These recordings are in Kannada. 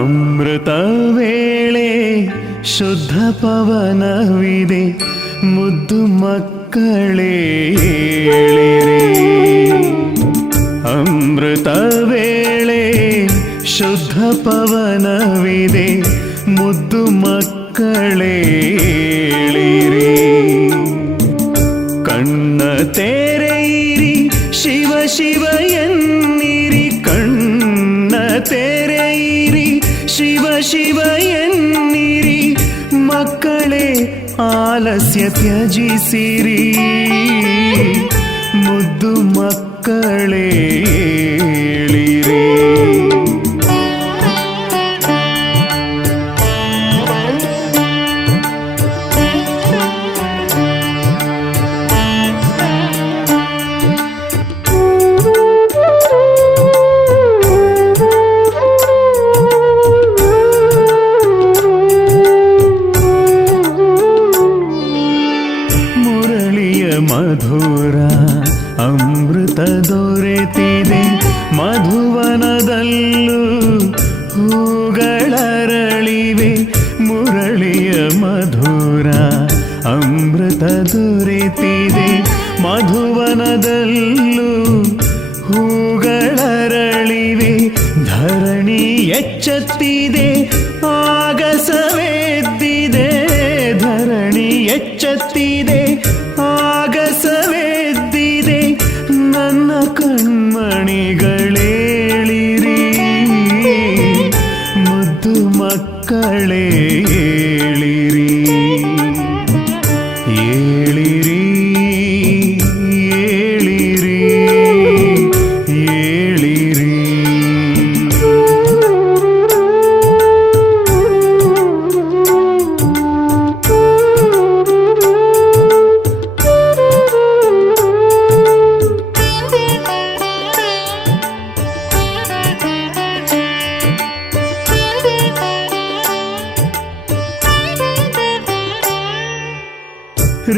ಅಮೃತ ವೇಳೆ ಶುದ್ಧ ಪವನವಿದೆ, ಮುದ್ದು ಮಕ್ಕಳೇ ಏಳಿರಿ. ಅಮೃತ ವೇಳೆ ಶುದ್ಧ ಪವನವಿದೆ, ಮುದ್ದು ಮಕ್ಕಳೇ ಏಳಿರಿ. ಕಣ್ಣ ತೆರೆಯಿರಿ, ಶಿವ ಶಿವ ಎನ್ನಿರಿ. ಕಣ್ಣ ತೆರೆಯಿರಿ, ಶಿವ ಶಿವ ಎನ್ನಿರಿ. ಮಕ್ಕಳೇ ಆಲಸ್ಯ ತ್ಯಜಿಸಿರಿ, ಮುದ್ದು ಮಕ್ಕಳೇ ಏಳಿರಿ. ಮಧುರ ಅಮೃತ ದೊರೆತಿದೆ, ಮಧುವನದಲ್ಲೂ ಹೂಗಳರಳಿವೆ. ಮುರಳಿಯ ಮಧುರ ಅಮೃತ ದೊರೆತಿದೆ, ಮಧುವನದಲ್ಲೂ ಹೂಗಳರಳಿವೆ. ಧರಣಿ ಎಚ್ಚೆತ್ತಿದೆ, ಆಗಸವೆದ್ದಿದೆ. ಧರಣಿ ಎಚ್ಚೆತ್ತಿದೆ, ಆಗಸವೆದ್ದಿದೆ. ನನ್ನ ಕಣ್ಮಣಿಗಳೇಳಿರಿ, ಮುದ್ದು ಮಕ್ಕಳೇ ಏಳಿರಿ. ಏಳಿರಿ ಏಳಿರಿ ಏಳಿರಿ.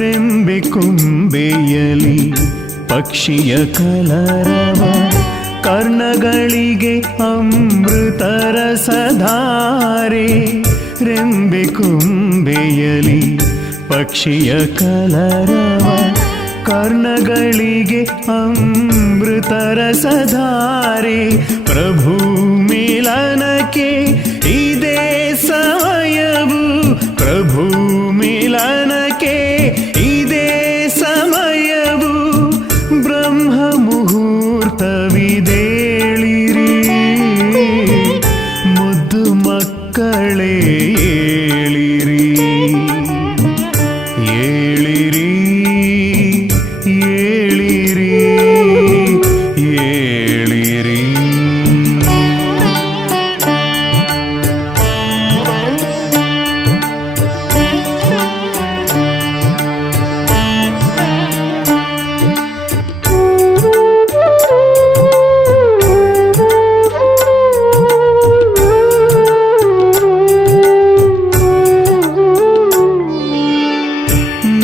ರೆಂಬೆ ಕೊಂಬೆಯಲಿ ಪಕ್ಷಿಯ ಕಲರವ, ಕರ್ಣಗಳಿಗೆ ಅಮೃತರ ಸಧಾರೆ. ರೆಂಬೆ ಕೊಂಬೆಯಲಿ ಪಕ್ಷಿಯ ಕಲರವ, ಕರ್ಣಗಳಿಗೆ ಅಮೃತರ ಸಧಾರೆ. ಪ್ರಭು ಮಿಲನಕ್ಕೆ ಇದೇ ಸಮಯವು, ಪ್ರಭು ಮಿಲನಕ್ಕೆ ಇದೇ ಸಮಯವು. ಬ್ರಹ್ಮ ಮುಹೂರ್ತವಿದೇಳಿರಿ, ಮುದ್ದು ಮಕ್ಕಳೇ ಏಳಿರಿ. ಏಳಿರಿ ಏಳಿರಿ ಏಳಿರಿ.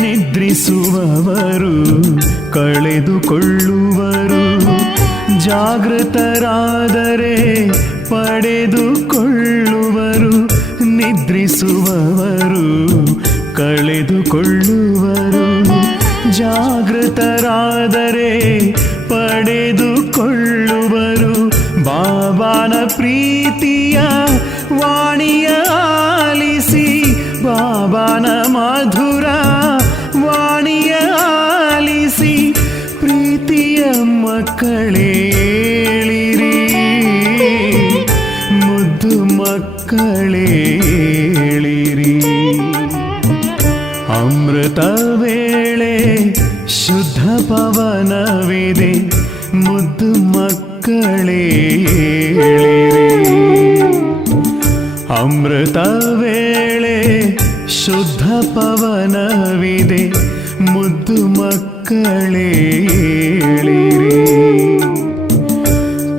ನಿದ್ರಿಸುವವರು ಕಳೆದುಕೊಳ್ಳುವರು, ಜಾಗೃತರಾದರೆ ಪಡೆದುಕೊಳ್ಳುವರು. ನಿದ್ರಿಸುವವರು ಕಳೆದುಕೊಳ್ಳುವರು, ಜಾಗೃತರಾದರೆ ಪಡೆದುಕೊಳ್ಳುವರು. ಬಾಬಾನ ಪ್ರೀತಿಯ ವಾಣಿಯ ಆಲಿಸಿ, ಬಾಬಾನ ಮಧುರ ವಾಣಿಯ ಆಲಿಸಿ. ಪ್ರೀತಿಯ ಮಕ್ಕಳೇ ಏಳಿರಿ, ಮುದ್ದು ಮಕ್ಕಳೇ ಏಳಿರಿ. ಅಮೃತ ವೇಳೆ ಶುದ್ಧ ಪವನವಿದೆ, ಮುದ್ದು ಮಕ್ಕಳೇ ಏಳಿರಿ. ಅಮೃತ ವೇಳೆ ಶುದ್ಧ ಪವನವಿದೆ, ಮುದ್ದು ಮಕ್ಕಳೇ ಏಳಿರಿ.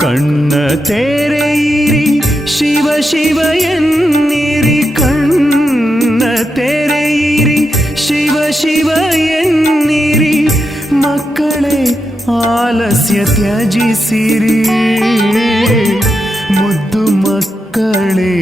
ಕಣ್ಣ ತೆರೆಯಿರಿ, ಶಿವ ಶಿವ ಎನ್ನಿರಿ. ಕಣ್ಣ ತೆರೆಯಿರಿ, ಶಿವ ಶಿವ ಎನ್ನಿರಿ. ಮಕ್ಕಳೇ ಆಲಸ್ಯ ತ್ಯಜಿಸಿರಿ, ಮುದ್ದು ಮಕ್ಕಳೇ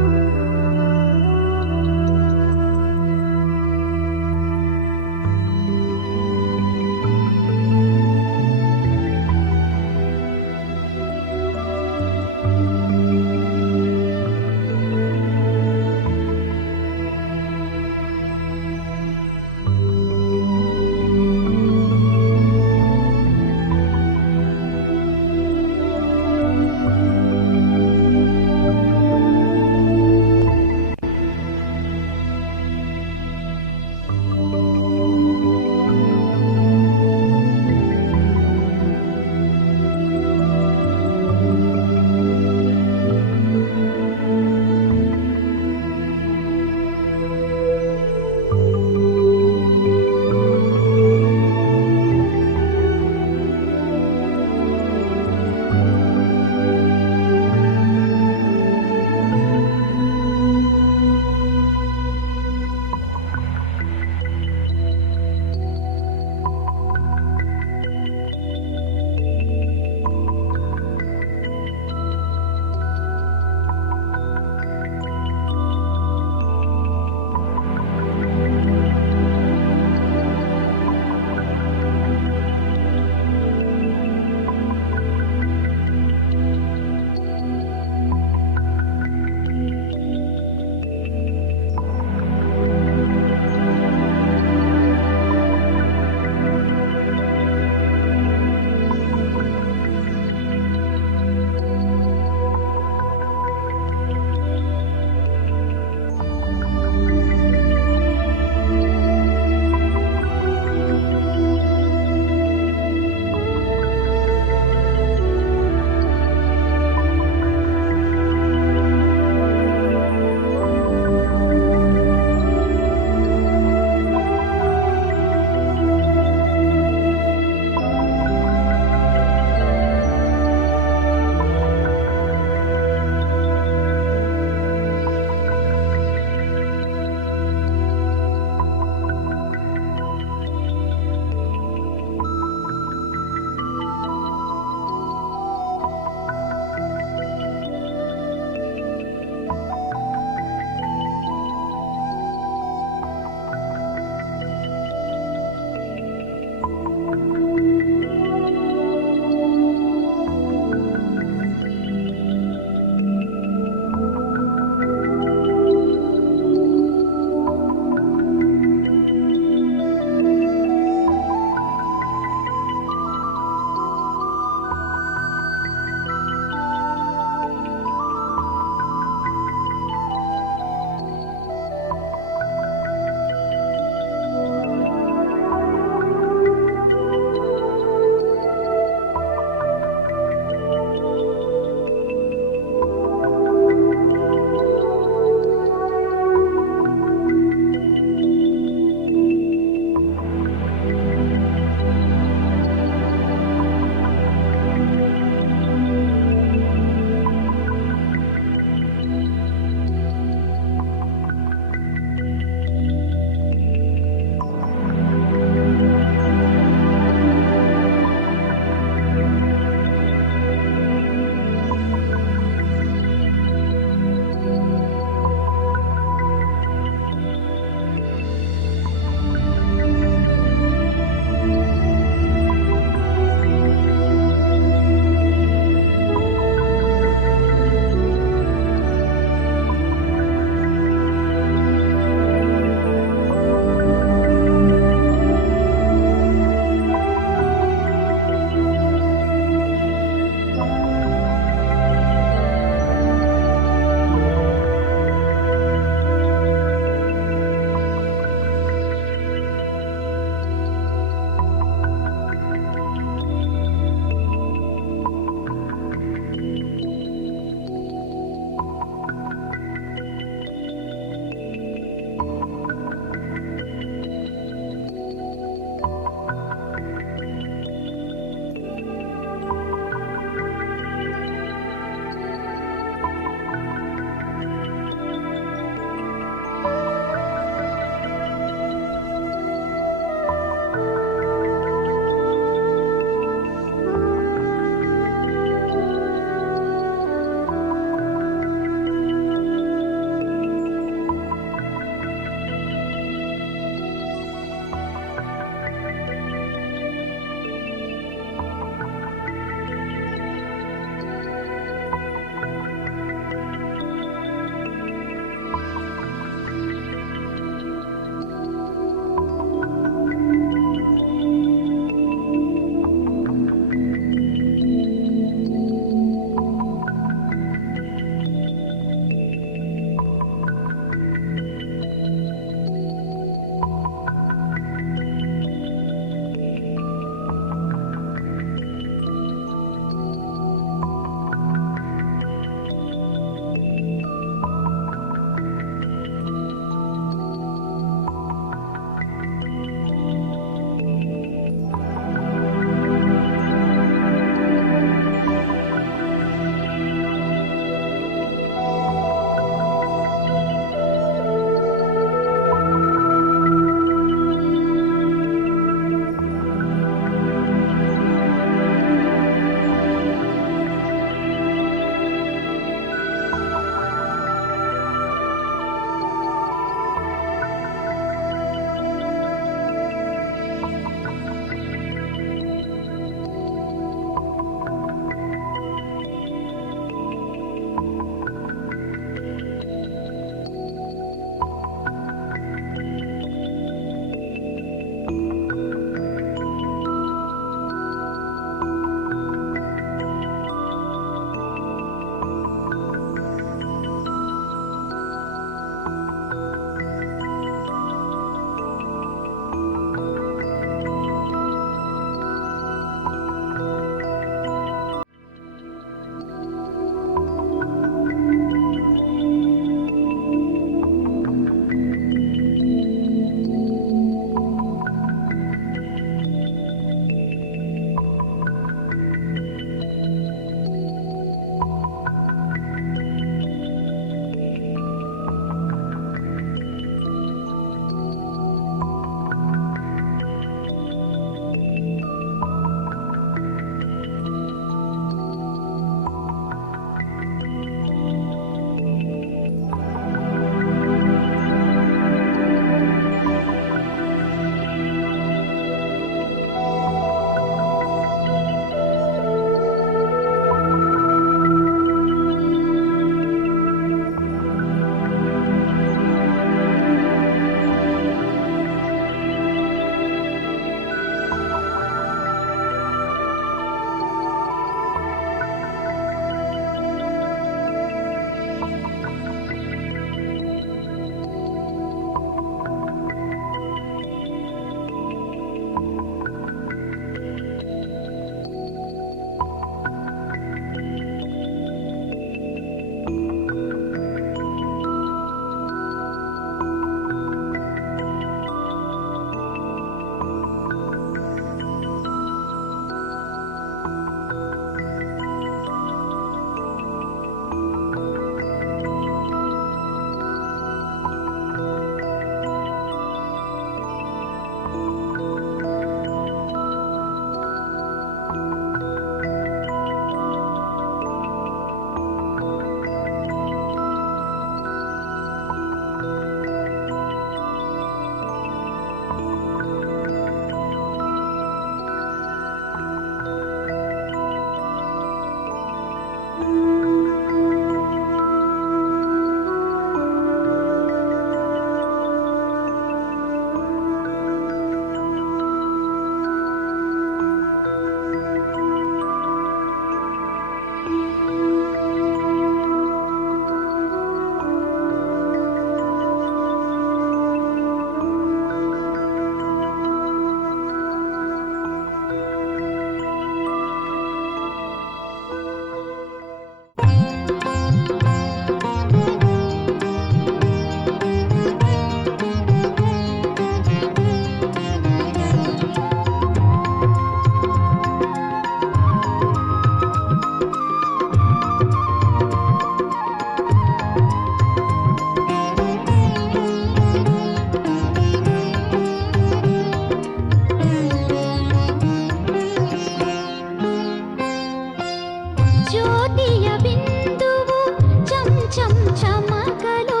ಚಮಕಲು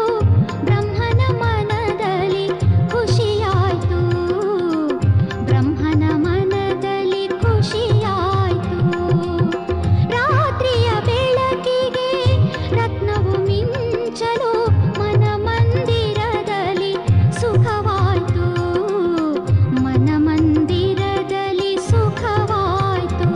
ಬ್ರಹ್ಮನ ಮನದಲ್ಲಿ ಖುಷಿಯಾಯ್ತು, ಬ್ರಹ್ಮನ ಮನದಲ್ಲಿ ಖುಷಿಯಾಯ್ತು. ರಾತ್ರಿಯ ಬೆಳಕಿಗೆ ರತ್ನವು ಮಿಂಚಲು ಮನ ಮಂದಿರದಲ್ಲಿ ಸುಖವಾಯ್ತು, ಮನ ಮಂದಿರದಲ್ಲಿ ಸುಖವಾಯ್ತು.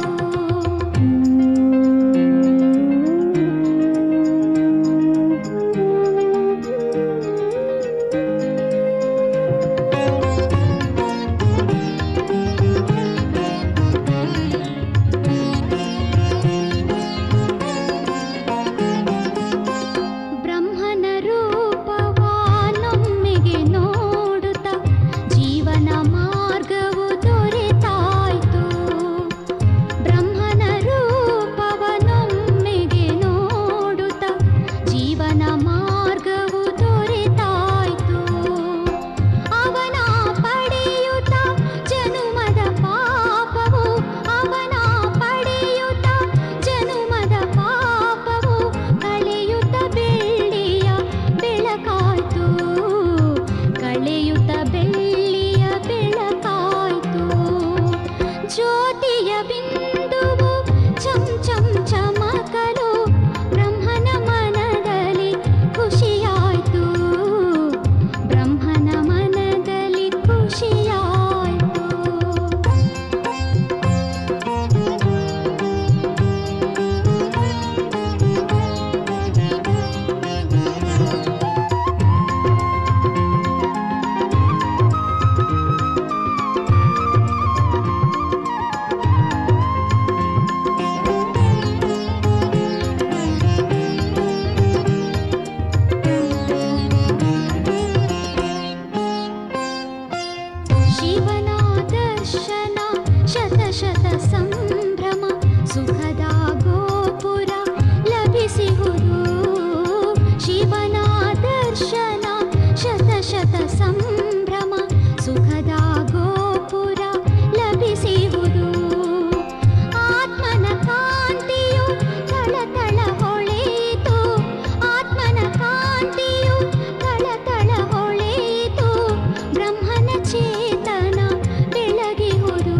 ಬ್ರಹ್ಮನ ರೂಪವಾನೊಮ್ಮೆಗೆ ನೋಡುತ್ತ ಜೀವನ ಮಾರ್ಗವು ದೊರೆತಾಯ್ತು, ಬ್ರಹ್ಮನ ರೂಪವನೊಮ್ಮೆಗೆ ನೋಡುತ್ತ ಜೀವನ ಮಾರ್ಗವು ದೊರೆತಾಯ್ತು. ಅವನ ಪಡೆಯುತ್ತ ಜನುಮದ ಪಾಪವು, ಅವನ ಪಡೆಯುತ್ತ ಜನುಮದ ಪಾಪವು ಕಳೆಯುತ್ತ ಬೆಳ್ಳಿಯ ಬೆಳಕಾಯ್ತು, ಕಳೆಯುತ್ತ ಬೆಳ್ಳಿಯ ಬೆಳಕಾಯ್ತು. ಜ್ಯೋತಿಯ ಬಿಂದುವು ಚಂ ಚಂ ಚಮಕಲು ಬ್ರಹ್ಮನ ಮನದಲ್ಲಿ ಖುಷಿಯಾಯ್ತು, ಬ್ರಹ್ಮನ ಮನದಲ್ಲಿ ಖುಷಿಯಾಯ್ತು. ಶಿವನ ದರ್ಶನ ಶತ ಶತ ಸಂಭ್ರಮ, ಸುಖದ ಗೋಪುರ ಲಭಿಸಿಹುದು. ಶಿವನ ದರ್ಶನ ಶತ ಶತ ಸಂಭ್ರಮ, ಸುಖದ ಗೋಪುರ ಲಭಿಸಿಹುದು. ಆತ್ಮನ ಕಾಂತಿಯು ತಳತಳ ಹೊಳೆಯಿತು, ಆತ್ಮನ ಕಾಂತಿಯು ತಳತಳ ಹೊಳೆಯಿತು. ಬ್ರಹ್ಮನ ಚೇತನ ಬೆಳಗಿಹುದು,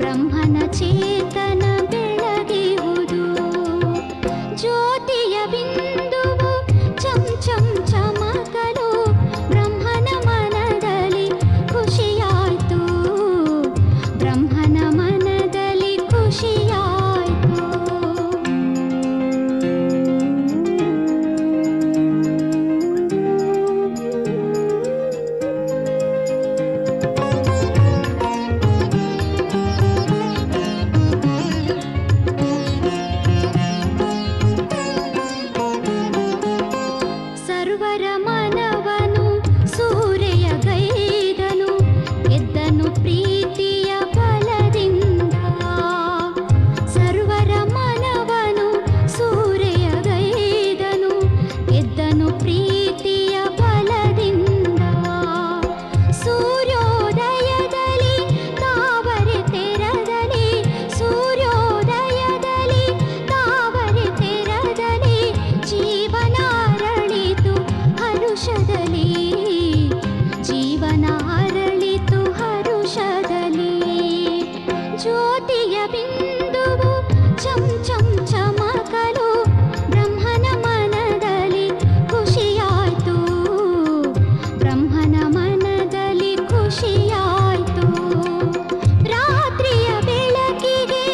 ಬ್ರಹ್ಮನ ಚೇತನ ಬೆಳಗಿಹುದು. ಜ್ಯೋತಿಯ ಬಿಂದುವು ಚಂ ಚಂ ಚಮಕಲು ಬ್ರಹ್ಮನ ಮನದಲ್ಲಿ ಖುಷಿಯಾಯ್ತು, ಬ್ರಹ್ಮನ ಮನದಲ್ಲಿ ಖುಷಿಯಾಯ್ತು. ಸರ್ವರ ಮನವನು ಸೂರೆಯ ಗೈದನು, ಗೆದ್ದನು ಪ್ರೀತಿಯ ಬಲದಿಂದ. ಸರ್ವರ ಮನವನು ಸೂರೆಯ ಗೈದನು, ಗೆದ್ದನು ಪ್ರೀತಿಯ ಬಲದಿಂದ. ಸೂರ್ಯೋದಯದಲ್ಲಿ ತಾವರೆ ತೆರದಲ್ಲಿ, ಸೂರ್ಯೋದಯದಲ್ಲಿ ತಾವರೆ ತೆರದಲ್ಲಿ ಜೀವನ ಅರಳಿತು ಹರುಷದಲ್ಲಿ, ಜೀವನ ಅರಳಿತು ಹರುಷದಲ್ಲಿ. ಜ್ಯೋತಿಯ ಬಿಂದುವು ಚಂ ಚಂ ಚಮಕಲು ಬ್ರಹ್ಮನ ಮನದಲ್ಲಿ ಖುಷಿಯಾಯ್ತು, ಬ್ರಹ್ಮನ ಮನದಲ್ಲಿ ಖುಷಿಯಾಯ್ತು. ರಾತ್ರಿಯ ಬೆಳಕಿಗೆ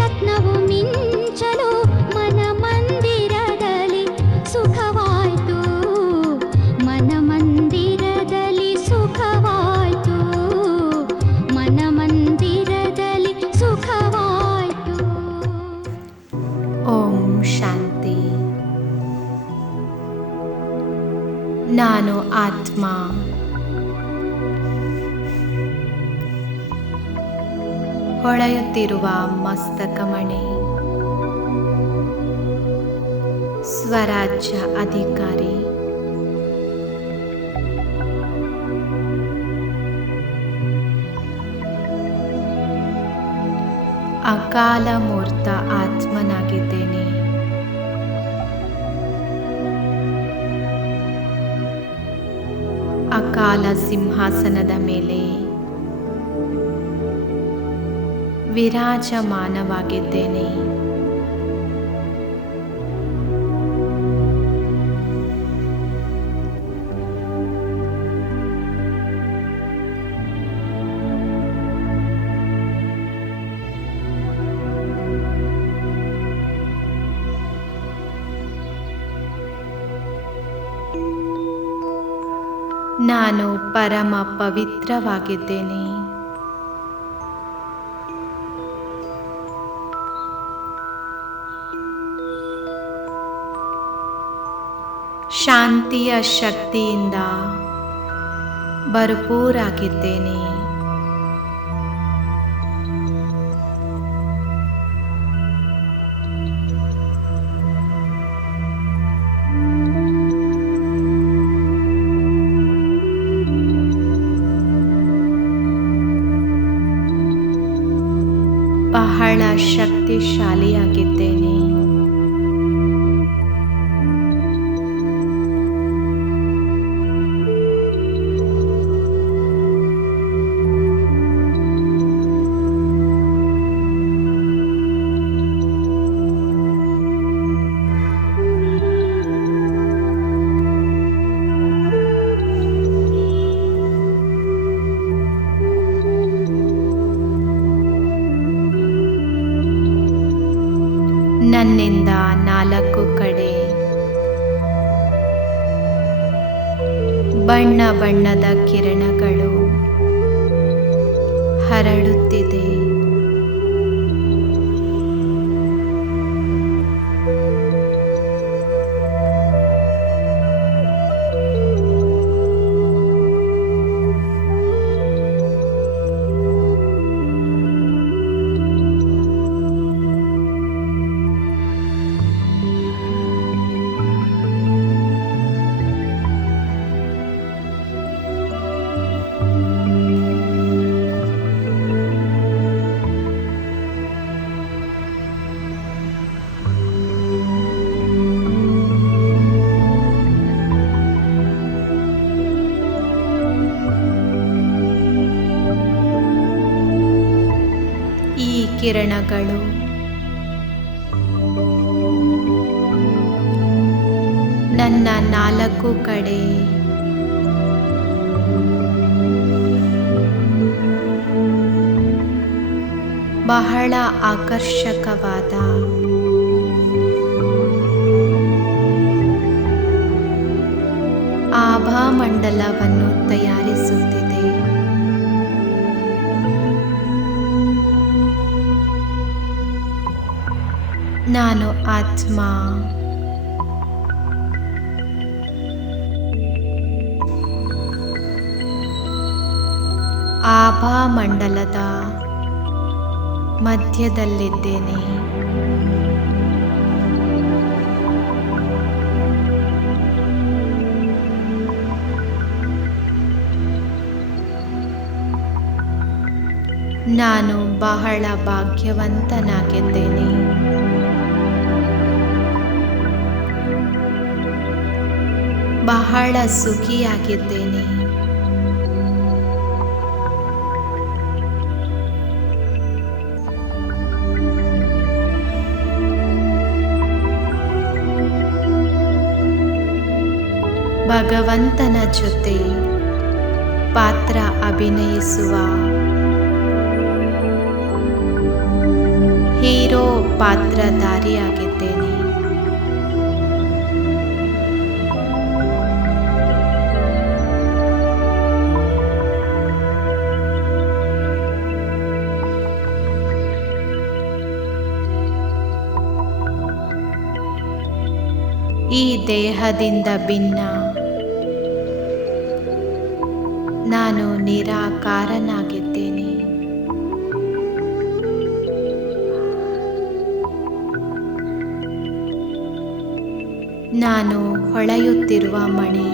ರತ್ನವು ಮಿಂಚಲು ಮನ ಮಂದಿರದಲ್ಲಿ ಸುಖವಾಯ್ತು, ಮನ ಮಂದಿರದಲ್ಲಿ ಸುಖವಾಯ್ತು, ಮನ ಮಂದಿರದಲ್ಲಿ ಸುಖವಾಯ್ತು. ಓಂ ಶಾಂತಿ. ನಾನು ಆತ್ಮ, ಹೊಳೆಯುತ್ತಿರುವ ಮಸ್ತಕಮಣಿ, ಸ್ವರಾಜ್ಯ ಅಧಿಕಾರಿ. ಅಕಾಲ ಮೂರ್ತ ಆತ್ಮನಾಗಿದ್ದೇನೆ. ಅಕಾಲ ಸಿಂಹಾಸನದ ಮೇಲೆ ವಿರಾಜಮಾನವಾಗಿದ್ದೇನೆ. ನಾನು ಪರಮ ಪವಿತ್ರವಾಗಿದ್ದೇನೆ. ಶಾಂತಿಯ ಶಕ್ತಿಯಿಂದ ಭರಪೂರಾಗಿದ್ದೇನೆ. ಬಹಳ ಶಕ್ತಿಶಾಲಿಯಾಗಿದ್ದೇನೆ. ನನ್ನಿಂದ 4 ಕಡೆ ಬಣ್ಣ ಬಣ್ಣದ ಕಿರಣಗಳು ಹರಡುತ್ತಿದೆ. ಈ ಕಿರಣಗಳು ನನ್ನ 4 ಕಡೆ ಬಹಳ ಆಕರ್ಷಕವಾದ ಆಭಾಮಂಡಲವನ್ನು ತಯಾರಿಸುತ್ತಿದೆ. ನಾನು ಆತ್ಮ. ಆಭಾಮಂಡಲದ ಮಧ್ಯದಲ್ಲಿದ್ದೇನೆ. ನಾನು ಬಹಳ ಭಾಗ್ಯವಂತನಾಗಿದ್ದೇನೆ. ಬಹಳ ಸುಖಿಯಾಗಿದ್ದೇನೆ. ಭಗವಂತನ ಜೊತೆ ಪಾತ್ರ ಅಭಿನಯಿಸುವ ಹೀರೋ ಪಾತ್ರಧಾರಿಯಾಗಿದ್ದೇನೆ. ಈ ದೇಹದಿಂದ ಭಿನ್ನ ನಾನು ನಿರಾಕಾರನಾಗಿದ್ದೇನೆ. ನಾನು ಹೊಳೆಯುತ್ತಿರುವ ಮಣಿ.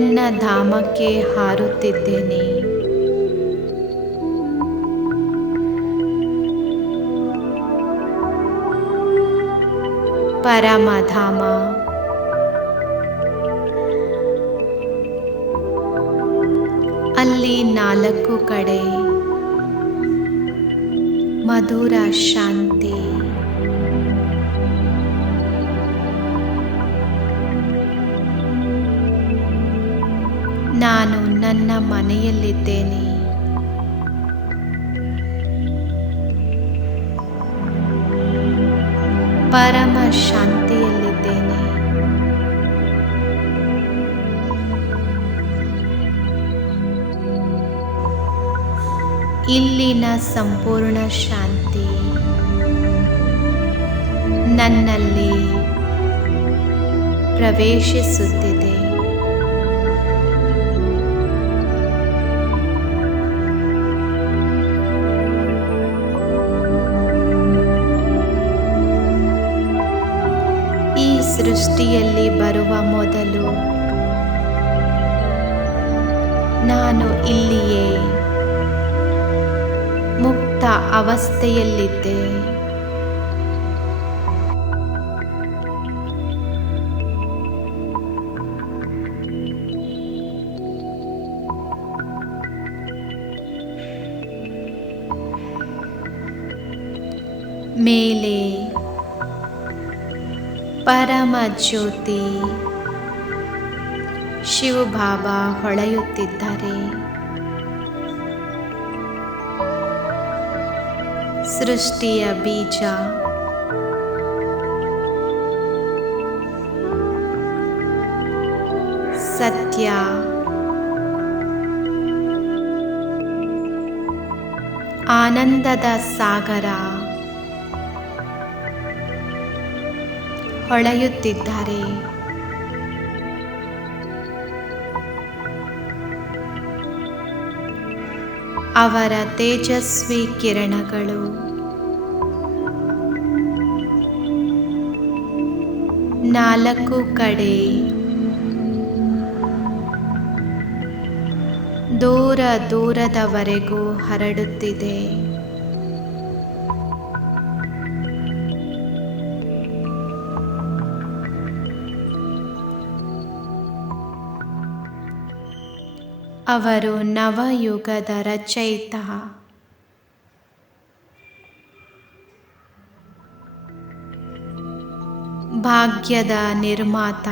ನನ್ನ ಧಾಮಕ್ಕೆ ಹಾರುತ್ತಿದ್ದೇನೆ. ಪರಮಧಾಮ ಅಲ್ಲಿ 4 ಕಡೆ ಮಧುರ ಶಾಂತಿ. ನಾನು ನನ್ನ ಮನೆಯಲ್ಲಿದ್ದೇನೆ. ಪರಮ ಶಾಂತಿಯಲ್ಲಿದ್ದೇನೆ. ಇಲ್ಲಿನ ಸಂಪೂರ್ಣ ಶಾಂತಿ ನನ್ನಲ್ಲಿ ಪ್ರವೇಶಿಸುತ್ತಿದೆ. ಈ ಸೃಷ್ಟಿಯಲ್ಲಿ ಬರುವ ಮೊದಲು ನಾನು ಇಲ್ಲಿಯೇ ಮುಕ್ತ ಅವಸ್ಥೆಯಲ್ಲಿದ್ದೆ. ಮೇಲೆ ಪರಮ ಜ್ಯೋತಿ ಶಿವಬಾಬಾ ಹೊಳೆಯುತ್ತಿದ್ದಾರೆ. ಸೃಷ್ಟಿಯ ಬೀಜ ಸತ್ಯ ಆನಂದದ ಸಾಗರ ಹೊಳೆಯುತ್ತಿದ್ದಾರೆ. ಅವರ ತೇಜಸ್ವಿ ಕಿರಣಗಳು ನಾಲ್ಕು ಕಡೆ ದೂರ ದೂರದವರೆಗೂ ಹರಡುತ್ತಿದೆ. ಅವರು ನವಯುಗದ ರಚಯಿತ. ಭಾಗ್ಯದ ನಿರ್ಮಾತ.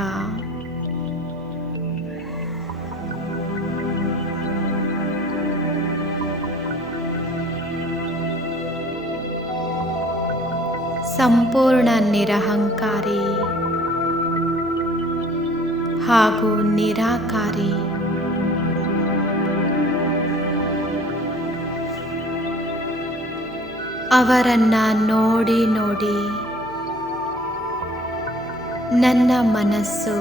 ಸಂಪೂರ್ಣ ನಿರಹಂಕಾರಿ ಹಾಗೂ ನಿರಾಕಾರಿ. ಅವರನ್ನ ನೋಡಿ ನೋಡಿ ನನ್ನ ಮನಸ್ಸು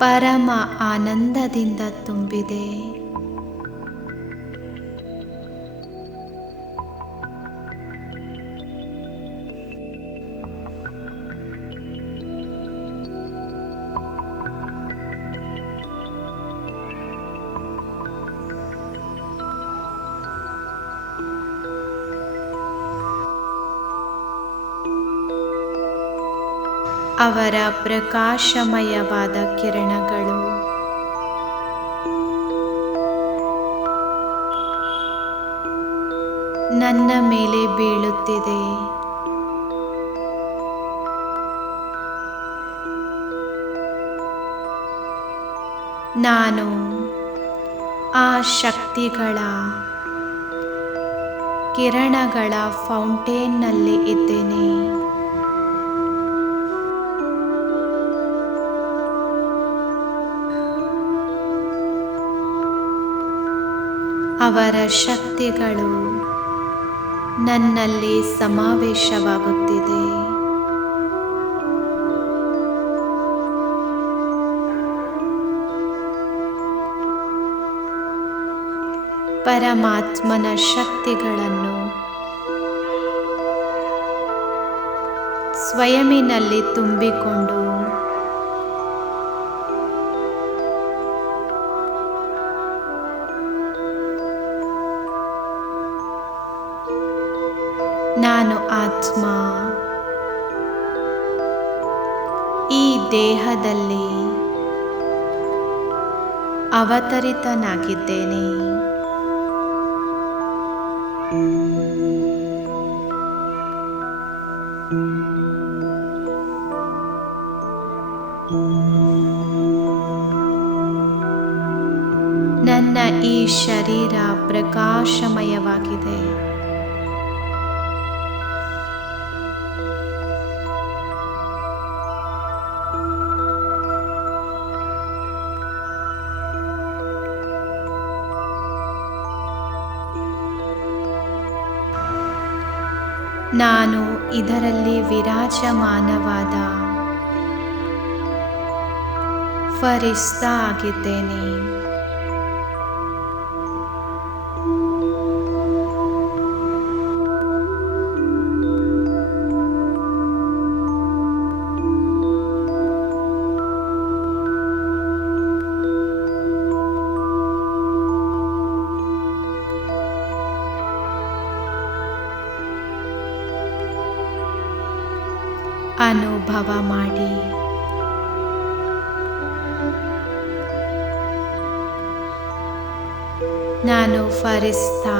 ಪರಮ ಆನಂದದಿಂದ ತುಂಬಿದೆ. ಅವರ ಪ್ರಕಾಶಮಯವಾದ ಕಿರಣಗಳು ನನ್ನ ಮೇಲೆ ಬೀಳುತ್ತಿದೆ. ನಾನು ಆ ಶಕ್ತಿಗಳ ಕಿರಣಗಳ ಫೌಂಟೇನ್ನಲ್ಲಿ ಇದ್ದೇನೆ. ಅವರ ಶಕ್ತಿಗಳು ನನ್ನಲ್ಲಿ ಸಮಾವೇಶವಾಗುತ್ತಿದೆ. ಪರಮಾತ್ಮನ ಶಕ್ತಿಗಳನ್ನು ಸ್ವಯಂನಲ್ಲಿ ತುಂಬಿಕೊಂಡು ನಾನು ಆತ್ಮ ಈ ದೇಹದಲ್ಲಿ ಅವತರಿತನಾಗಿದ್ದೇನೆ. ನನ್ನ ಈ ಶರೀರ ಪ್ರಕಾಶಮಯವಾಗಿದೆ. ನಾನು ಇದರಲ್ಲಿ ವಿರಾಜಮಾನವಾದ ಫರಿಸ್ತಾ ಆಗಿದ್ದೇನೆ. ಅನುಭವ ಮಾಡಿ. ನಾನು ಫರಿಸ್ತಾ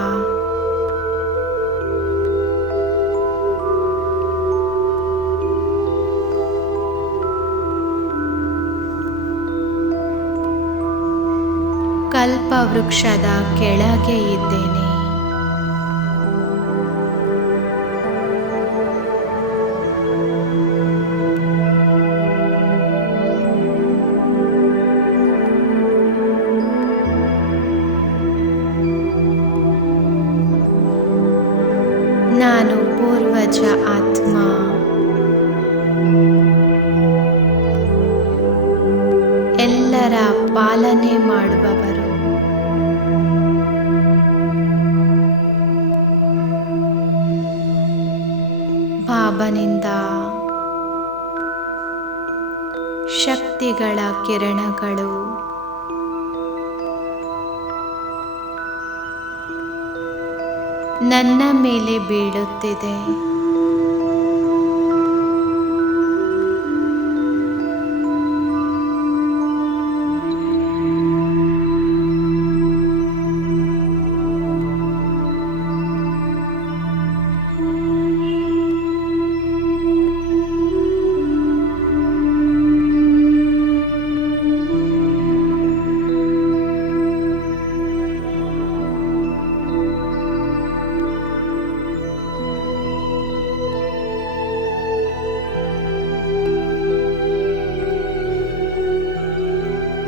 ಕಲ್ಪವೃಕ್ಷದ ಕೆಳಗೆ ಇದ್ದೇನೆ. ನಾನು ಪೂರ್ವಜ ಆತ್ಮ. ಎಲ್ಲರ ಪಾಲನೆ ಮಾಡುವವರು. ಬಾಬನಿಂದ ಶಕ್ತಿಗಳ ಕಿರಣಗಳು ನನ್ನ ಮೇಲೆ ಬೀಳುತ್ತಿದೆ.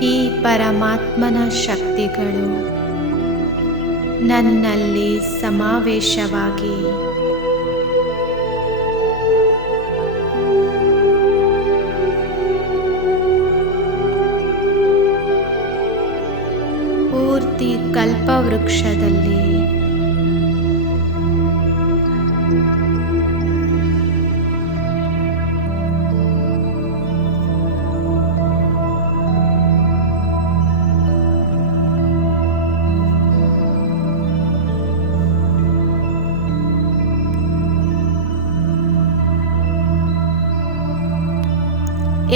ಈ ಪರಮಾತ್ಮನ ಶಕ್ತಿಗಳು ನನ್ನಲ್ಲಿ ಸಮಾವೇಶವಾಗಿ ಪೂರ್ತಿ ಕಲ್ಪವೃಕ್ಷದಲ್ಲಿ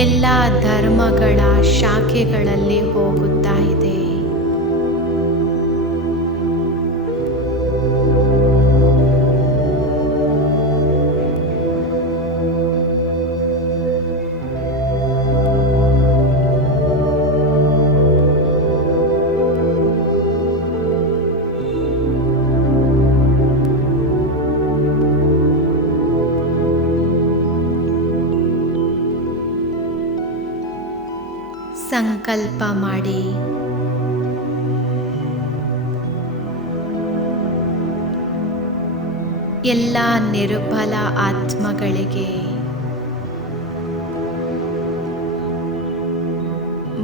ಎಲ್ಲ ಧರ್ಮಗಳ ಶಾಖೆಗಳಲ್ಲಿ ಹೋಗುತ್ತಾ ಇದೆ. ಸಂಕಲ್ಪ ಮಾಡಿ ಎಲ್ಲ ನಿರ್ಬಲ ಆತ್ಮಗಳಿಗೆ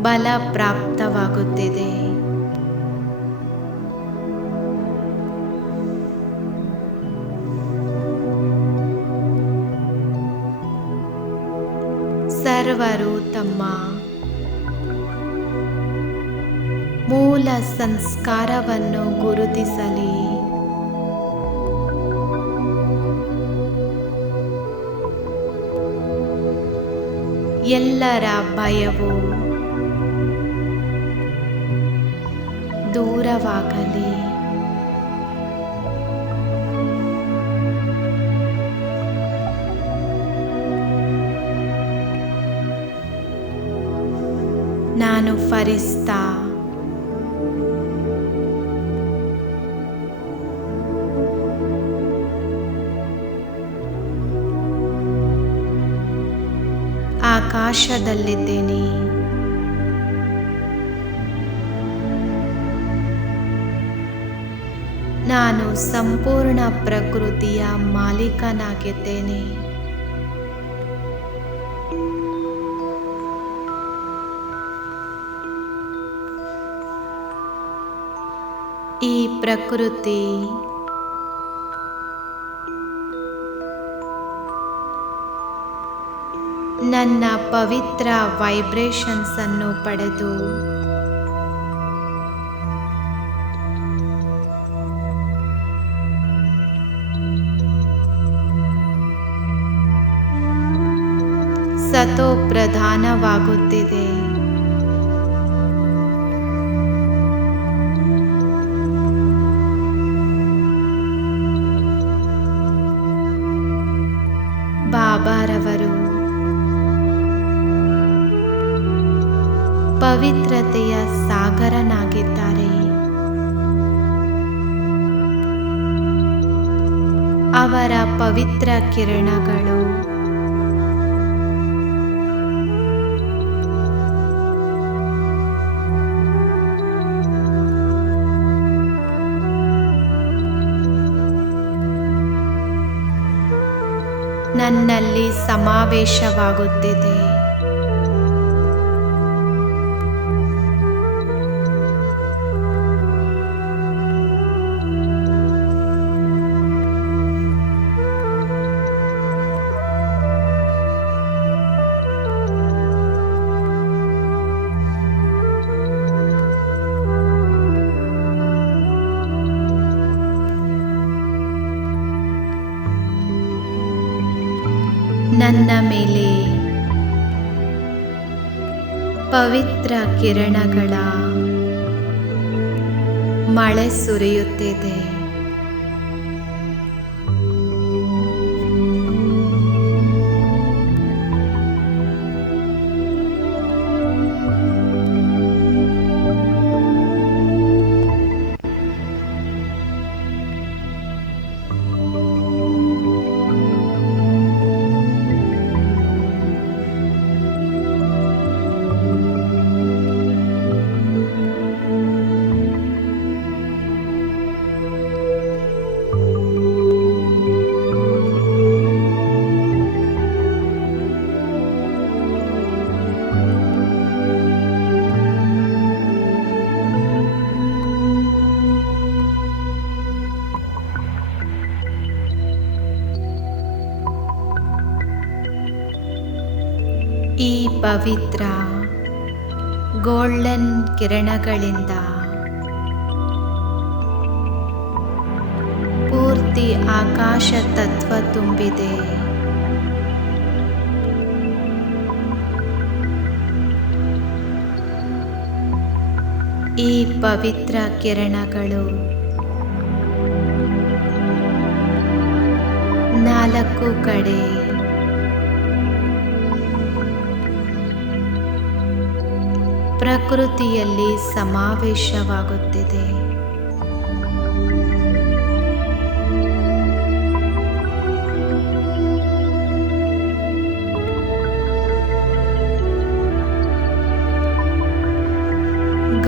ಬಲ ಪ್ರಾಪ್ತವಾಗುತ್ತಿದೆ. ಸರ್ವರು ತಮ್ಮ ಮೂಲ ಸಂಸ್ಕಾರವನ್ನು ಗುರುತಿಸಲಿ. ಎಲ್ಲರ ಭಯವು ದೂರವಾಗಲಿ. ನಾನು ಫರಿಸ್ತಾ ಆಕಾಶದಲ್ಲಿದ್ದೇನೆ. ನಾನು ಸಂಪೂರ್ಣ ಪ್ರಕೃತಿಯ ಮಾಲೀಕನಾಗಿದ್ದೇನೆ. ಈ ಪ್ರಕೃತಿ ನನ್ನ ಪವಿತ್ರ ವೈಬ್ರೇಷನ್ಸ್ ಅನ್ನು ಪಡೆದು ಸತೋ ಪ್ರಧಾನವಾಗುತ್ತಿದೆ. ಬಾಬಾರವರು ಪವಿತ್ರತೆಯ ಸಾಗರನಾಗಿದ್ದಾರೆ. ಅವರ ಪವಿತ್ರ ಕಿರಣಗಳು ನನ್ನಲ್ಲಿ ಸಮಾವೇಶವಾಗುತ್ತಿದೆ. ನನ್ನ ಮೇಲೆ ಪವಿತ್ರ ಕಿರಣಗಳ ಮಳೆ ಸುರಿಯುತ್ತಿದೆ. ಈ ಪವಿತ್ರ ಗೋಲ್ಡನ್ ಕಿರಣಗಳಿಂದ ಪೂರ್ತಿ ಆಕಾಶ ತತ್ವ ತುಂಬಿದೆ. ಈ ಪವಿತ್ರ ಕಿರಣಗಳು ನಾಲ್ಕು ಕಡೆ ಪ್ರಕೃತಿಯಲ್ಲಿ ಸಮಾವೇಶವಾಗುತ್ತಿದೆ.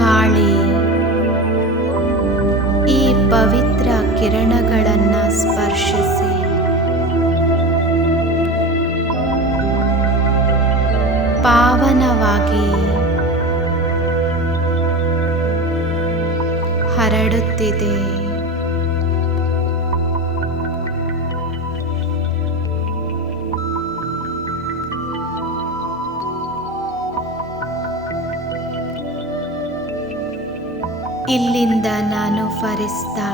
ಗಾಳಿ ಈ ಪವಿತ್ರ ಕಿರಣಗಳನ್ನು ಸ್ಪರ್ಶಿಸಿ ಪಾವನವಾಗಿ ಹರಡುತ್ತಿದೆ. ಇಲ್ಲಿಂದ ನಾನು ಫರಿಸ್ತಾ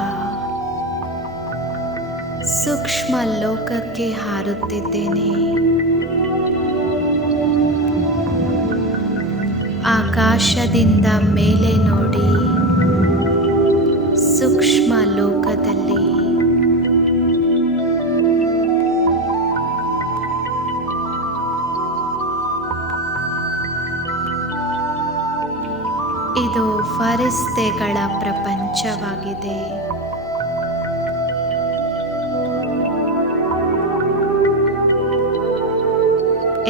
ಸೂಕ್ಷ್ಮ ಲೋಕಕ್ಕೆ ಹಾರುತ್ತಿದ್ದೇನೆ. ಆಕಾಶದಿಂದ ಮೇಲೆ ನೋಡಿ ಸೂಕ್ಷ್ಮ ಲೋಕದಲ್ಲಿ ಇದು ಫರಿಸ್ತೆಗಳ ಪ್ರಪಂಚವಾಗಿದೆ.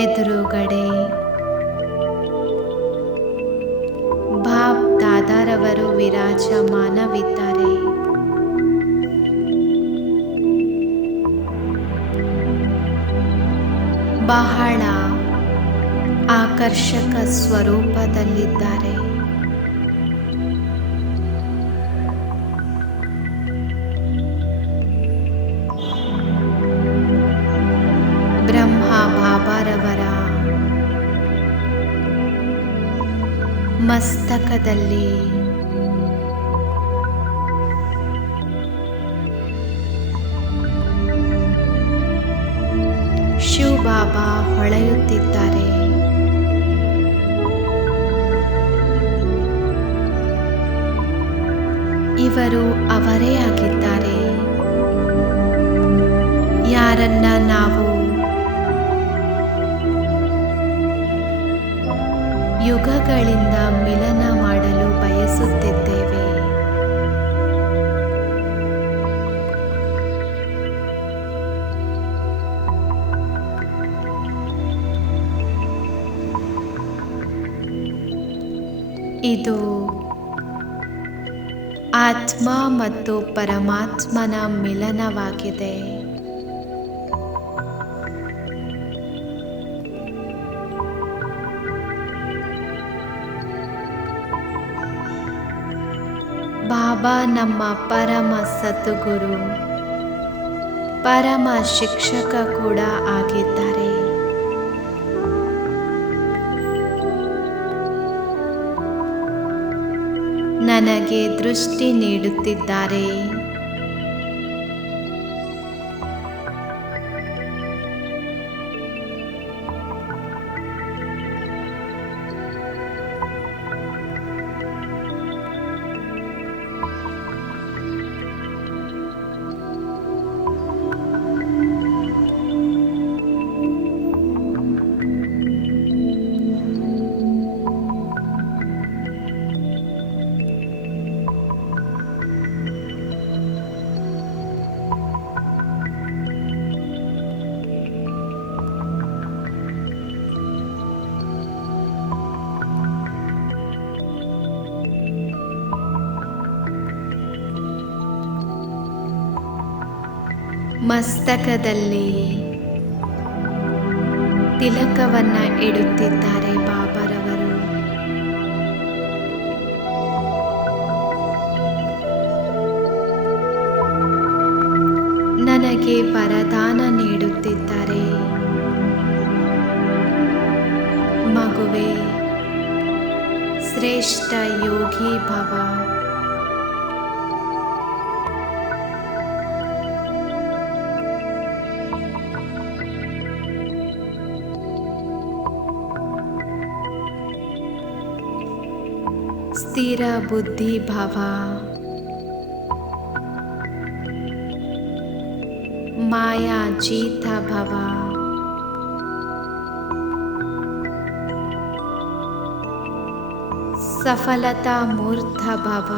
ಎದುರುಗಡೆ ಬಾಬ್ ದಾದಾರವರು ವಿರಾಜಮಾನವಿದ್ದಾರೆ. ಬಹಳ ಆಕರ್ಷಕ ಸ್ವರೂಪದಲ್ಲಿದ್ದಾರೆ. ಬ್ರಹ್ಮ ಬಾಬಾರವರ ಮಸ್ತಕದಲ್ಲಿ ಶಿವ ಬಾಬಾ ಹೊಳೆಯುತ್ತಿದ್ದಾರೆ. ಇವರು ಅವರೇ ಆಗಿದ್ದಾರೆ. ಯಾರನ್ನ ನಾವು ಯುಗಗಳಿಂದ ಮಿಲನ ಮಾಡಲು ಬಯಸುತ್ತಿದ್ದೇವೆ, ಇದು ಆತ್ಮ ಮತ್ತು ಪರಮಾತ್ಮನ ಮಿಲನವಾಗಿದೆ. ಬಾಬಾ ನಮ್ಮ ಪರಮ ಸದ್ಗುರು, ಪರಮ ಶಿಕ್ಷಕ ಕೂಡ ಆಗಿದ್ದಾರೆ. ನನಗೆ ದೃಷ್ಟಿ ನೀಡುತ್ತಿದ್ದಾರೆ. ಮಸ್ತಕದಲ್ಲಿ ತಿಲಕವನ್ನ ಇಡುತ್ತಿದ್ದಾರೆ ಬಾಬಾರವರು. ನನಗೆ ವರದಾನ ನೀಡುತ್ತಿದ್ದಾರೆ. ಮಗುವೇ, ಶ್ರೇಷ್ಠ ಯೋಗಿ ಭವ. ಸ್ಥಿರ ಬುದ್ಧಿ ಭವ. ಮಾಯಾ ಜೀತ ಭವ. ಸಫಲತಾ ಮೂರ್ತ ಭವ.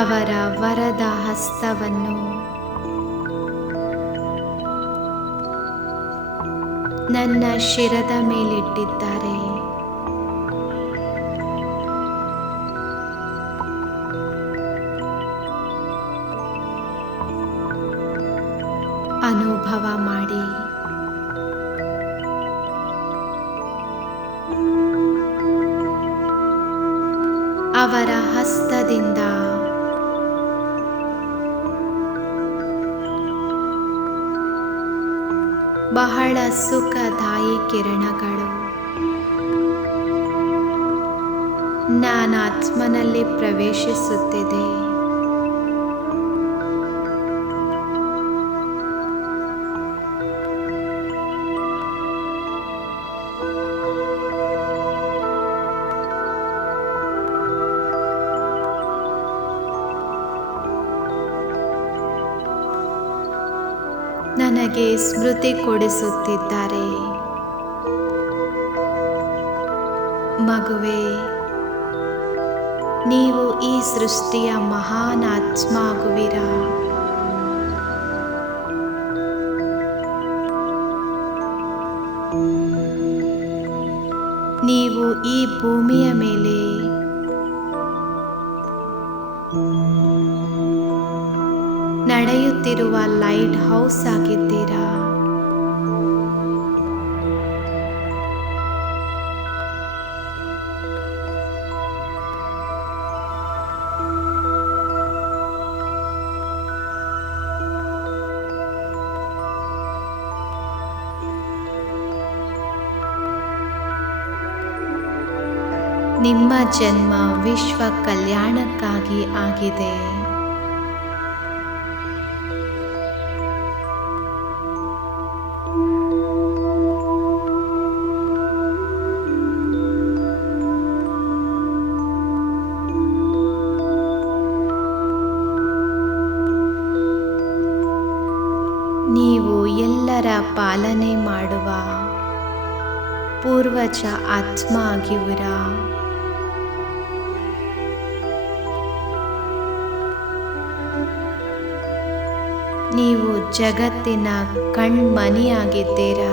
ಅವರ ವರದ ಹಸ್ತವನ್ನು ನನ್ನ ಶಿರದ ಮೇಲಿಟ್ಟಿದ್ದಾರೆ. ಅನುಭವ ಮಾಡಿ. ಅವರ ಹಸ್ತದಿಂದ ಬಹಳ ಸುಖದಾಯಿ ಕಿರಣಗಳು ನಾನು ಆತ್ಮನಲ್ಲಿ ಪ್ರವೇಶಿಸುತ್ತಿದೆ. ನನಗೆ ಸ್ಮೃತಿ ಕೊಡಿಸುತ್ತಿದ್ದಾರೆ. ಮಗುವೇ, ನೀವು ಈ ಸೃಷ್ಟಿಯ ಮಹಾನ್ ಆತ್ಮ ಆಗುವಿರಾ. ನೀವು ಈ ಭೂಮಿಯ ಮೇಲೆ ನಡೆಯುತ್ತಿರುವ ಲೈಟ್ ಹೌಸ್ ಆಗಿದ್ದೀರಾ. ನಿಮ್ಮ ಜನ್ಮ ವಿಶ್ವ ಕಲ್ಯಾಣಕ್ಕಾಗಿ ಆಗಿದೆ. ನೀವು ಎಲ್ಲರ ಪಾಲನೆ ಮಾಡುವ ಪೂರ್ವಜ ಆತ್ಮ ಆಗಿರುವಿರಾ. ನೀವು ಜಗತ್ತಿನ ಕಣ್ಮಣಿಯಾಗಿದ್ದೀರಾ.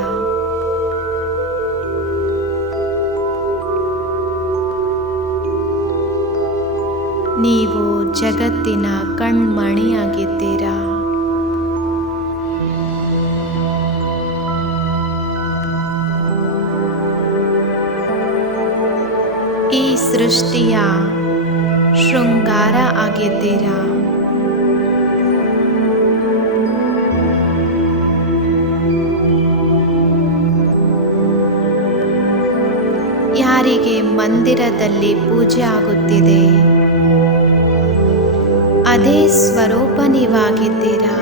ನೀವು ಜಗತ್ತಿನ ಕಣ್ಮಣಿಯಾಗಿದ್ದೀರಾ. ಈ ಸೃಷ್ಟಿಯ ಶೃಂಗಾರ ಆಗಿದ್ದೀರಾ. ಯಾರಿಗೆ ಮಂದಿರದಲ್ಲಿ ಪೂಜೆ ಆಗುತ್ತಿದೆ ಅದೇ ಸ್ವರೂಪ ನೀವಾಗಿದ್ದೀರಾ.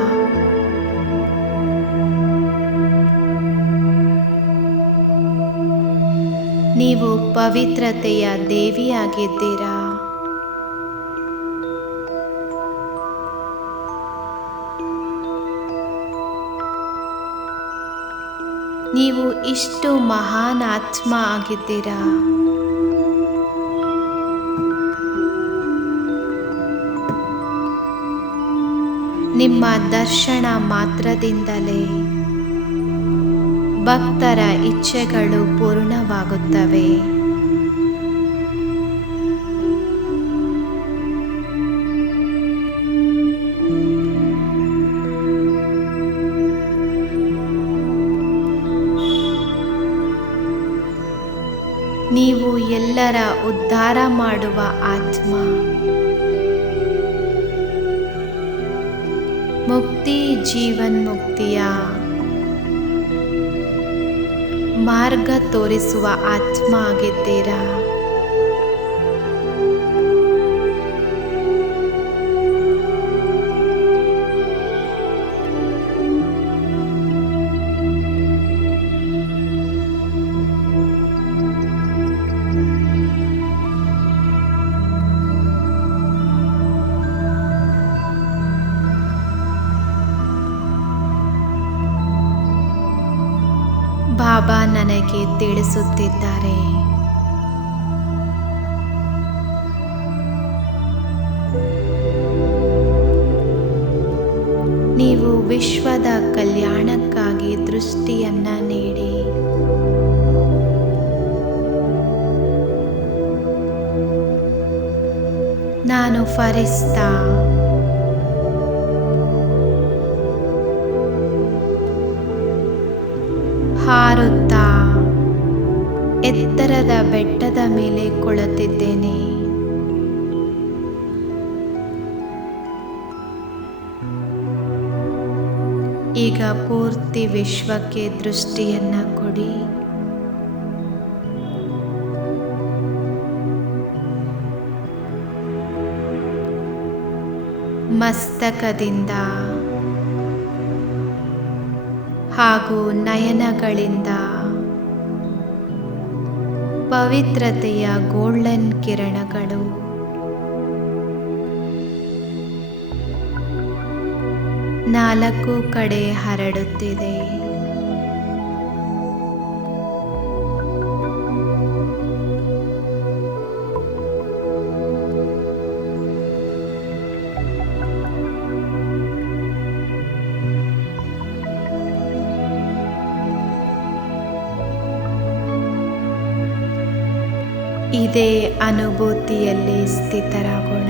ನೀವು ಪವಿತ್ರತೆಯ ದೇವಿಯಾಗಿದ್ದೀರಾ. ನೀವು ಇಷ್ಟು ಮಹಾನ್ ಆತ್ಮ ಆಗಿದ್ದೀರಾ. ನಿಮ್ಮ ದರ್ಶನ ಮಾತ್ರದಿಂದಲೇ ಭಕ್ತರ ಇಚ್ಛೆಗಳು ಪೂರ್ಣವಾಗುತ್ತವೆ. ನೀವು ಎಲ್ಲರ ಉದ್ಧಾರ ಮಾಡುವ ಆತ್ಮ. ಮುಕ್ತಿ ಜೀವನ್ಮುಕ್ತಿಯ ಮಾರ್ಗ ತೋರಿಸುವ ಆತ್ಮ ಆಗಿದ್ದೀರಾ. ಬಾಬಾ ನನಗೆ ತಿಳಿಸುತ್ತಿದ್ದಾರೆ, ನೀವು ವಿಶ್ವದ ಕಲ್ಯಾಣಕ್ಕಾಗಿ ದೃಷ್ಟಿಯನ್ನ ನೀಡಿ. ನಾನು ಫರಿಸ್ತಾ ಹಾರುತ್ತಾ ಎತ್ತರದ ಬೆಟ್ಟದ ಮೇಲೆ ಕುಳಿತಿದ್ದೇನೆ. ಈಗ ಪೂರ್ತಿ ವಿಶ್ವಕ್ಕೆ ದೃಷ್ಟಿಯನ್ನು ಕೊಡಿ. ಮಸ್ತಕದಿಂದ ಹಾಗೂ ನಯನಗಳಿಂದ ಪವಿತ್ರತೆಯ ಗೋಲ್ಡನ್ ಕಿರಣಗಳು ನಾಲ್ಕು ಕಡೆ ಹರಡುತ್ತಿದೆ. ಇದೇ ಅನುಭೂತಿಯಲ್ಲಿ ಸ್ಥಿತರಾಗೋಣ.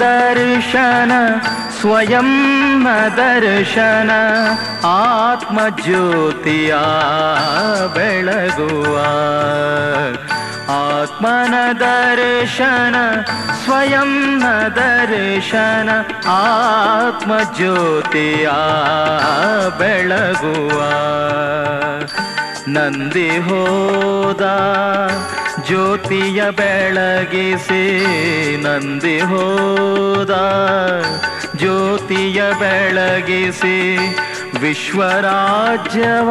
ದರ್ಶನ ಸ್ವಯಂ ದರ್ಶನ ಆತ್ಮಜ್ಯೋತಿಯ ಬೆಳಗುವ ಆತ್ಮನ ದರ್ಶನ ಸ್ವಯಂ ದರ್ಶನ ಆತ್ಮಜ್ಯೋತಿಯ ಬೆಳಗುವ ನಂದಿ ಹೋದ ಜ್ಯೋತಿಯ ಬೆಳಗಿಸಿ ನಂದಿ ಹೋದ ಜ್ಯೋತಿಯ ಬೆಳಗಿಸಿ ವಿಶ್ವರಾಜ್ಯವ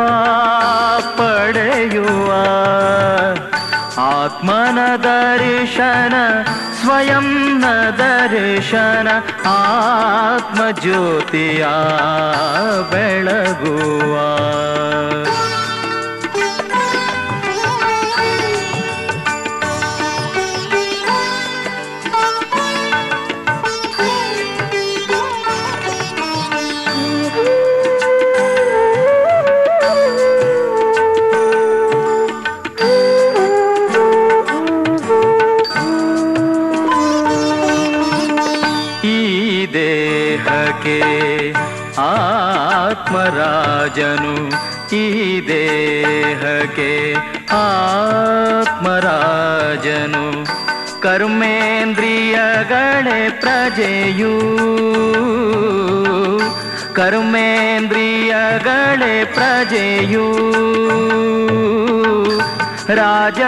ಪಡೆಯುವ ಆತ್ಮನ ದರ್ಶನ ಸ್ವಯಂ ದರ್ಶನ ಆತ್ಮಜ್ಯೋತಿಯ ಬೆಳಗುವ ಆತ್ಮರಾಜನು ಈ ದೇಹಕ್ಕೆ ಆತ್ಮರಾಜನು ಕರ್ಮೇಂದ್ರಿಯಗಳೇ ಪ್ರಜೆಯೂ ಕರ್ಮೇಂದ್ರಿಯಗಳೇ ಪ್ರಜೆಯೂ ರಾಜಸ್ವರಾಜ್ಯವ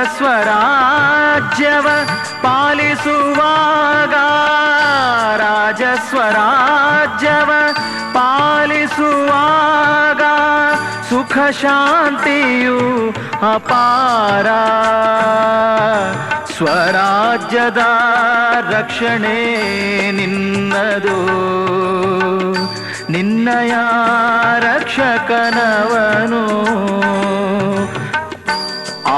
ಪಾಲಿಸುವಾಗ ರಾಜಸ್ವರಾಜ್ಯವ ಪಾಲಿಸುವಾಗ ಸುಖ ಶಾಂತಿಯು ಅಪಾರ ಸ್ವರಾಜ್ಯದ ರಕ್ಷಣೆ ನಿನ್ನದು ನಿನ್ನಯ ರಕ್ಷಕನವನು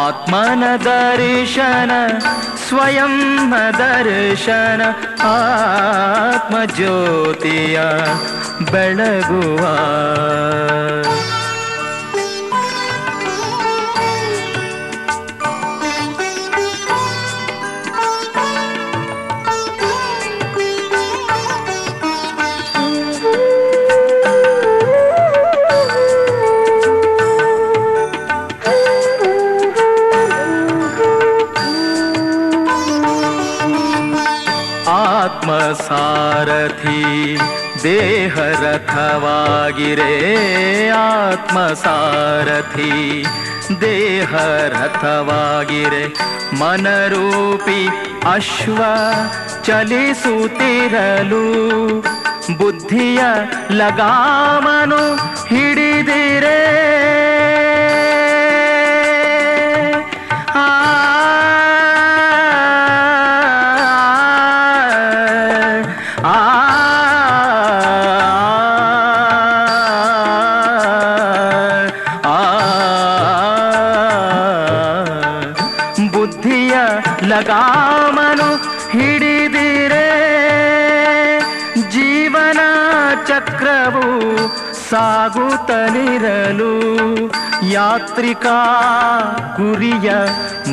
ಆತ್ಮನ ದರ್ಶನ ಸ್ವಯಂ ದರ್ಶನ ಆತ್ಮಜ್ಯೋತಿಯ ಬೆಳಗುವ ಆತ್ಮಸಾರಥಿ ದೇಹ ರಥವಾಗಿರೆ ಆತ್ಮಸಾರಥಿ ದೇಹ ರಥವಾಗಿರೆ ಮನರೂಪಿ ಅಶ್ವ ಚಲಿಸುತ್ತಿರಲು ಬುದ್ಧಿಯ ಲಗಾಮನು ಹಿಡಿದಿರೆ ಬುದ್ಧಿಯ ಲಗಾಮನು ಹಿಡಿದಿರೆ ಜೀವನ ಚಕ್ರವು ಸಾಗುತ್ತಲಿರಲು ಯಾತ್ರಿಕ ಗುರಿಯ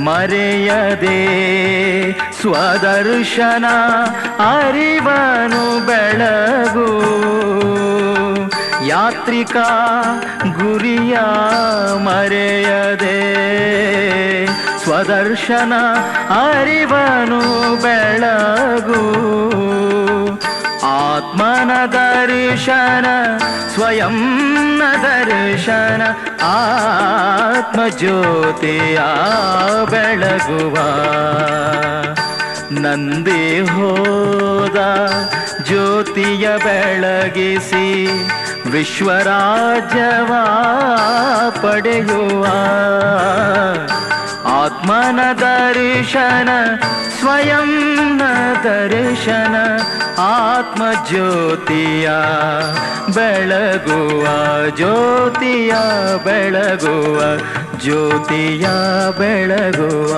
ಮರೆಯದೆ ಸ್ವದರ್ಶನ ಅರಿವನು ಬೆಳಗು ಯಾತ್ರಿಕ ಗುರಿಯ ಮರೆಯದೆ ಸ್ವದರ್ಶನ ಅರಿವನು ಬೆಳಗು ಆತ್ಮನ ದರ್ಶನ ಸ್ವಯಂ ದರ್ಶನ ಆತ್ಮಜ್ಯೋತಿಯ ಬೆಳಗುವ ನಂದಿ ಹೋದ ಜ್ಯೋತಿಯ ಬೆಳಗಿಸಿ ವಿಶ್ವರಾಜ್ಯವ ಪಡೆಯುವ ಆತ್ಮನ ದರ್ಶನ ಸ್ವಯಂ ದರ್ಶನ ಆತ್ಮಜ್ಯೋತಿಯ ಬೆಳಗುವ ಜ್ಯೋತಿಯ ಬೆಳಗುವ ಜ್ಯೋತಿಯ ಬೆಳಗುವ